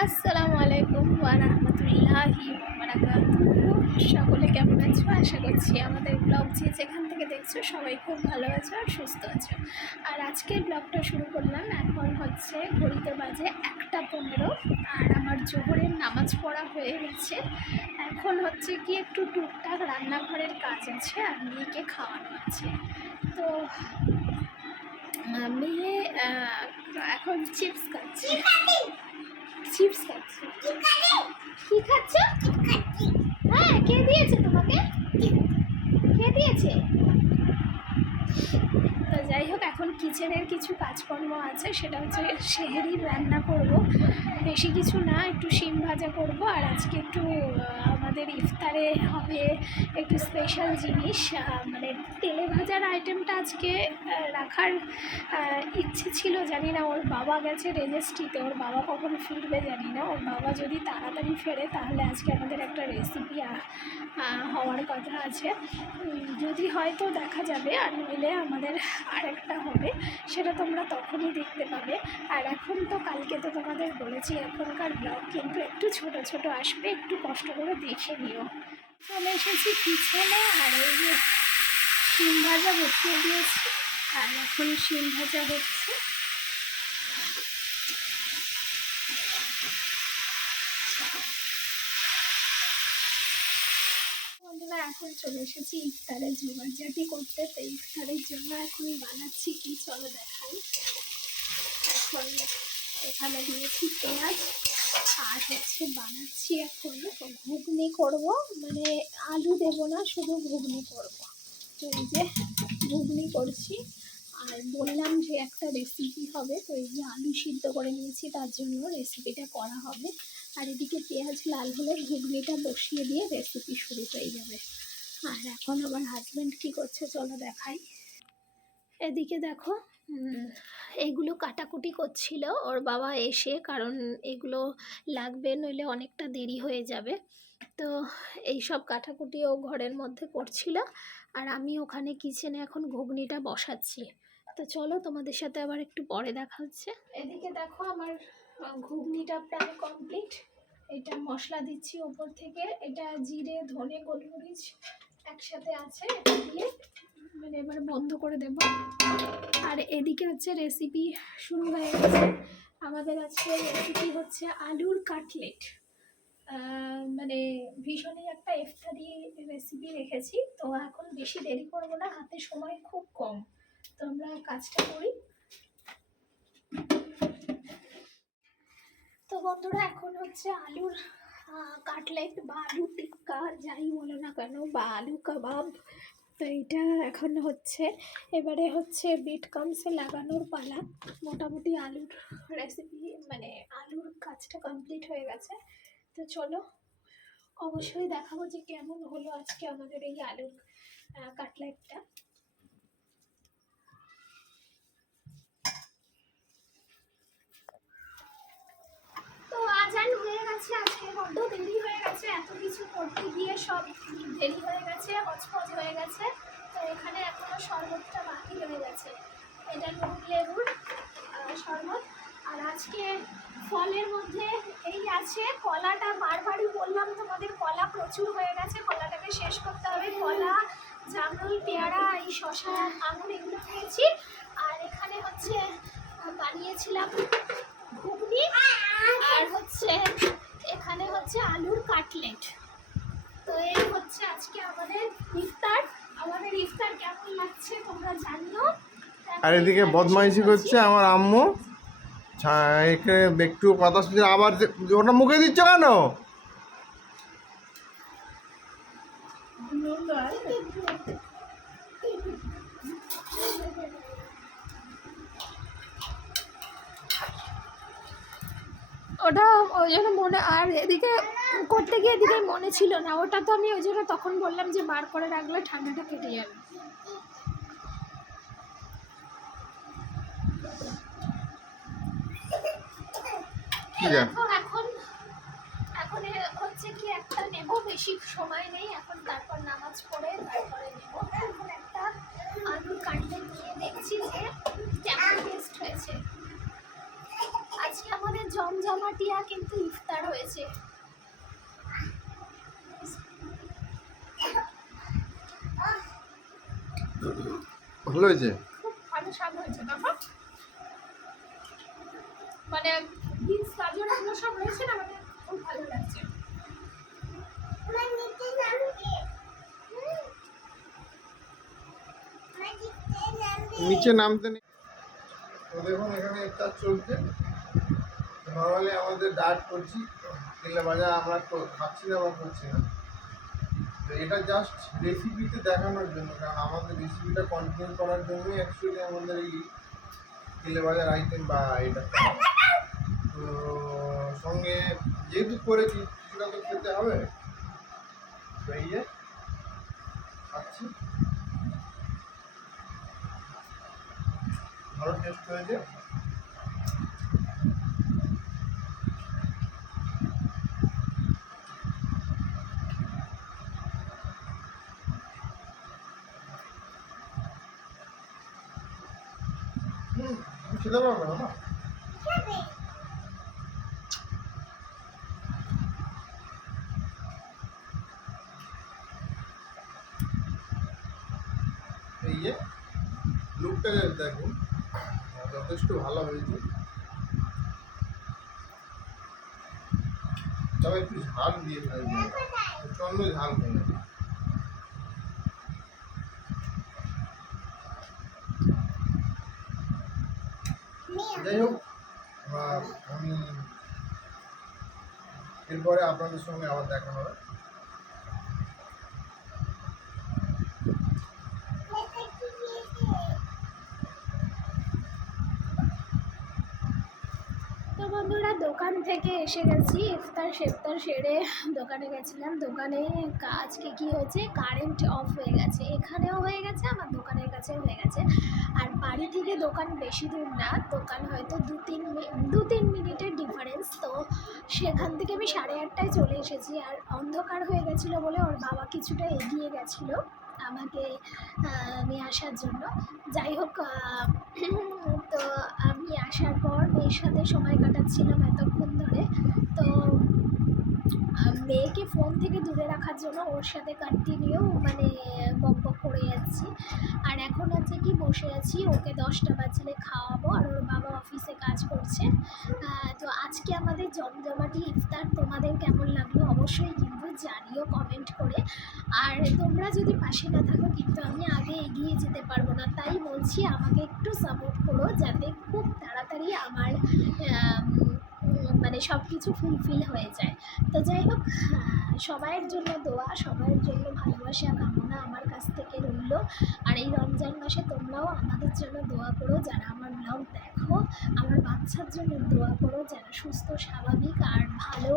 আসসালামু আলাইকুম ওয়ারাহমাতুল্লাহি সকলে কেমন আছো? আশা করছি আমাদের ব্লগ যে যেখান থেকে দেখছ সবাই খুব ভালো আছো আর সুস্থ আছো। আর আজকের ব্লগটা শুরু করলাম এখন হচ্ছে ঘড়িতে বাজে একটা পনেরো আর আমার জোহরের নামাজ পড়া হয়ে গেছে। এখন হচ্ছে কি একটু টুকটাক রান্নাঘরের কাজ আছে আর মেয়েকে খাওয়ানো আছে। তো মেয়ে এখন চিপস খাচ্ছে। চিপস খাচ্ছে। কি খাচ্ছ? হ্যাঁ কে দিয়েছে তোমাকে? কে দিয়েছে? তো যাই হোক, এখন কিচেনের কিছু কাজকর্ম আছে। সেটা হচ্ছে সেহেরি রান্না করব। বেশি কিছু না, একটু শিম ভাজা করব। আর আজকে একটু আমাদের ইফতারে হবে একটু স্পেশাল জিনিস মানে তেলে ভাজার আইটেমটা আজকে রাখার ইচ্ছে ছিল, জানি না, ওর বাবা গেছে রেজেস্ট্রিতে ওর বাবা কখন ফিরবে জানি না, ওর বাবা যদি তাড়াতাড়ি ফেরে, তাহলে আজকে আমাদের একটা রেসিপি হওয়ার কথা আছে। যদি হয়তো দেখা যাবে, আর নইলে আমাদের আরেকটা হবে, সেটা তোমরা তখনই দেখতে পাবে। আর এখন তো কালকে তো তোমাদের বলেছি, এখনকার ব্লগ কিন্তু একটু ছোট ছোট আসবে, একটু কষ্ট করে দেখে নিও। চলে এসেছি কিচেনে আর এই যে শিম ভাজা বসিয়ে দিয়েছি, আর এখন শিম ভাজা হচ্ছে। এখন চলে এসেছি ইফতারের জোগাড়জাটি করতে, তো ইফতারের জন্য এখন বানাচ্ছি কি, চলো দেখাই। এখন এখানে দিয়েছি পেঁয়াজ। আর হচ্ছে বানাচ্ছি এখন ঘুগনি করব। মানে আলু দেব না, শুধু ঘুগনি করব। তো এই যে ঘুগনি করছি। আর বললাম যে একটা রেসিপি হবে, তো এই যে আলু সিদ্ধ করে নিয়েছি, তার জন্য রেসিপিটা করা হবে। আর এদিকে পেঁয়াজ লাল হলে ঘুগনিটা বসিয়ে দিয়ে রেসিপি শুরু হয়ে যাবে। আর এখন আমার হাজব্যান্ড কী করছে, চলো দেখাই। এদিকে দেখো এগুলো কাটাকুটি করছিল ওর বাবা এসে, কারণ এগুলো লাগবে নইলে অনেকটা দেরি হয়ে যাবে। তো এই সব কাটাকুটি ও ঘরের মধ্যে করছিল আর আমি ওখানে কিচেনে এখন ঘুগনিটা বসাচ্ছি। তো চলো তোমাদের সাথে আবার একটু পরে দেখা হচ্ছে। এদিকে দেখো আমার ঘুগনিটা প্রায় কমপ্লিট এটা মশলা দিচ্ছি ওপর থেকে। এটা জিরে, ধনে, গোলমরিচ একসাথে আছে। এটা দিয়ে মানে এবার বন্ধ করে দেব। আর এদিকে হচ্ছে রেসিপি শুরু হয়ে গেছে। আমাদের আজকে রেসিপি হচ্ছে আলুর কাটলেট। মানে ভীষণই একটা ইফতারি রেসিপি রেখেছি। তো এখন বেশি দেরি করব না, হাতে সময় খুব কম। তো আমরা কাজটা করি। তো বন্ধুরা, এখন হচ্ছে আলুর কাটলেট বা আলু টিক্কা, যাই বলো না কেন, বা আলু কাবাব তো এইটা এখন হচ্ছে, এবারে হচ্ছে বিট কামসে লাগানোর পালা। মোটামুটি আলুর রেসিপি মানে আলুর কাজটা কমপ্লিট হয়ে গেছে। তো চলো, অবশ্যই দেখাবো যে কেমন হলো আজকে আমাদের এই আলুর কাটলেটটা তো আজান হয়ে গেছে আজকে বড্ড দেরি গেছে এত কিছু করতে গিয়ে সব দেরি হয়ে গেছে হচপচ হয়ে গেছে। তো এখানে এখনও শরবতটা বাকি রয়ে গেছে। এটা লেবুর শরবত। আর আজকে ফলের মধ্যে এই আছে কলাটা। বারবারই বললাম, তোমাদের কলা প্রচুর হয়ে গেছে। কলাটাকে শেষ করতে হবে। কলা, জামরুল, পেয়ারা, এই শশা, আঙুর এগুলো নিয়েছি আর এখানে হচ্ছে আহ, বানিয়েছিলাম ঘুগনি আর হচ্ছে এখানে হচ্ছে আলুর কাটলেট তো এই হচ্ছে আজকে আমাদের ইফতার। আমাদের ইফতার কেমন লাগছে তোমরা জানিও। আর এদিকে বদমাইশি করছে আমার আম্মু। ছা- একে একটু কথা শুনছে আবার ওটা মুখে দিচ্ছ কেন? ওটা ওই জন্য মনে আর এদিকে করতে গিয়ে এদিকে মনে ছিল না। ওটা তো আমি ওই জন্য তখন বললাম যে বার করে রাখলে ঠান্ডাটা কেটে যাবে। কি জান? দেখো এখন এখন হচ্ছে কি একটা নেব বেশি সময় নেই। এখন তারপর নামাজ পড়ে তারপরে নেব। এখন একটা আলুর কাটলেট নিয়ে দেখছি যে কেমন টেস্ট হয়েছে। আজকে আমাদের জমজমাটিয়া কিন্তু ইফতার হয়েছে। ভালো হয়েছে? খুব ভালো স্বাদ হয়েছে দেখো। মানে বিনস গাজর এগুলো সব রয়েছে না মানে খুব ভালো লাগছে। নিচে নামতে নেই। তো দেখুন এখানে ইফতার চলছে। নর্মালি আমাদের ডায়েট করছি। তেলে বাজার আমরা তো খাচ্ছি না বা করছি না। তো এটা জাস্ট রেসিপিতে দেখানোর জন্য, কারণ আমাদের রেসিপিটা কন্টিনিউ করার জন্যই অ্যাকচুয়ালি আমাদের এই তেলে ভাজার আইটেম বা এটা। তো সঙ্গে যেহেতু করেছি কিছুটা তো খেতে হবে। এই যে, খাচ্ছি। ভালো টেস্ট হয়েছে। হুম তুমি খেতে পারবে না না এই যে লুকটা দেখুন যথেষ্ট ভালো হয়েছে তবে একটু ঝাল দিয়ে ফেলবে প্রচণ্ড ঝাল হয়ে গেছে যাই হোক আমি এরপরে আপনাদের সঙ্গে আবার দেখা হবে তো বন্ধুরা দোকান থেকে এসে গেছি, ইফতার সেফতার সেরে দোকানে গেছিলাম। দোকানে আজকে কি হয়েছে? কারেন্ট অফ হয়ে গেছে। এখানেও হয়ে গেছে আমার দোকানের কাছেও হয়ে গেছে। আর বাড়ি থেকে দোকান বেশি দূর না, দোকান হয়তো দু তিন দু তিন মিনিটের ডিফারেন্স তো সেখান থেকে আমি সাড়ে আটটায় চলে এসেছি। আর অন্ধকার হয়ে গেছিল বলে ওর বাবা কিছুটা এগিয়ে গেছিল। আমাকে নিয়ে আসার জন্য। যাই হোক তো আমি আসার পর মেয়ের সাথে সময় কাটাচ্ছিলাম এতক্ষণ ধরে। তো মেয়েকে ফোন থেকে দূরে রাখার জন্য ওর সাথে কন্টিনিউ মানে বক বক করে যাচ্ছি। আর এখন হচ্ছে কি, বসে আছি। ওকে দশটা বাজলে খাওয়াবো আর ওর বাবা অফিসে কাজ করছে। তো আজকে আমাদের জমজমাটি ইফতার। তোমাদের কেমন লাগল? অবশ্যই কিন্তু জানিও কমেন্ট করে। আর তোমরা যদি পাশে না থাকো, কিন্তু আমি আগে এগিয়ে যেতে পারব না। তাই বলছি, আমাকে একটু সাপোর্ট করো, যাতে খুব তাড়াতাড়ি আমার মানে সব কিছু ফুলফিল হয়ে যায়। তো যাই হোক সবাইয়ের জন্য দোয়া, সবাইয়ের জন্য ভালোবাসা। রইল আর এই রমজান মাসে তোমরাও আমাদের জন্য দোয়া করো, যারা আমার ব্লগ দেখো। আমার বাচ্চার জন্য দোয়া করো, যারা সুস্থ, স্বাভাবিক আর ভালো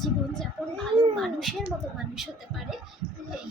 জীবনযাপন, ভালো মানুষের মতো মানুষ হতে পারে। এই।